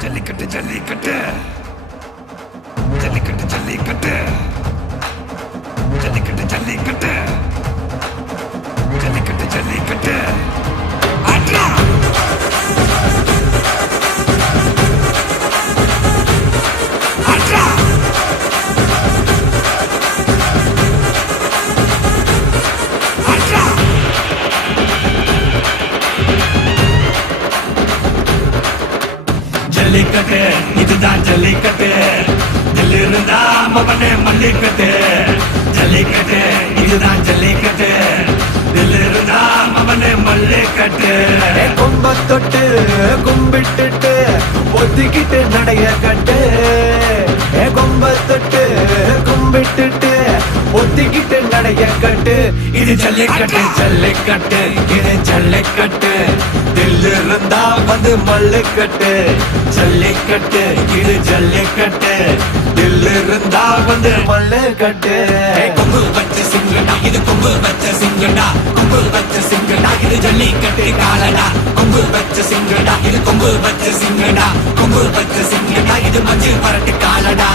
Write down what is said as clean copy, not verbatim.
ஜல்லிக்கட்டு ஜல்லிக்கட்டு ஜல்லிக்கட்டு ஜல்லிக்கட்டு ஜல்லிக்கட்டு ஜல்லிக்கட்டு ஜல்லிக்கட்டு ஜல்லிக்கட்டு ஆட்ரா ஆட்ரா ஆட்ரா ஜல்லிக்கட்டு இதுதான் ஜல்லிக்கட்டு தில் இருந்தா மவனே மல்லிக்கட்டு ஜல்லிக்கட்டு இதுதான் ஜல்லிக்கட்டு தில் இருந்தா மவனே மல்லிக்கட்டு கொம்ப தொட்டு கும்பிட்டுட்டு ஒத்திக்கிட்டு நடைய கட்டு கொம்ப தொட்டு கும்பிட்டுட்டு ஒத்திக்கிட்டு நடைய கட்டு இது ஜல்லிக்கட்டு ஜல்லிக்கட்டு இது ஜல்லிக்கட்டு தில் இருந்தா வந்து மல்லுக்கட்டு ஜல்லிக்கட்டு இது ஜல்லிக்கட்டு தில் இருந்தா வந்து மல்லுக்கட்டு கொம்பு வச்ச சிங்கடா இது கொம்பு வச்ச சிங்கடா கொம்பு வச்ச சிங்கடா இது ஜல்லிக்கட்டு காலடா கொம்பு வச்ச சிங்கடா இது கொம்பு வச்ச சிங்கடா கொம்பு வச்ச சிங்கடா இது மஞ்சள் பரட்டு காலடா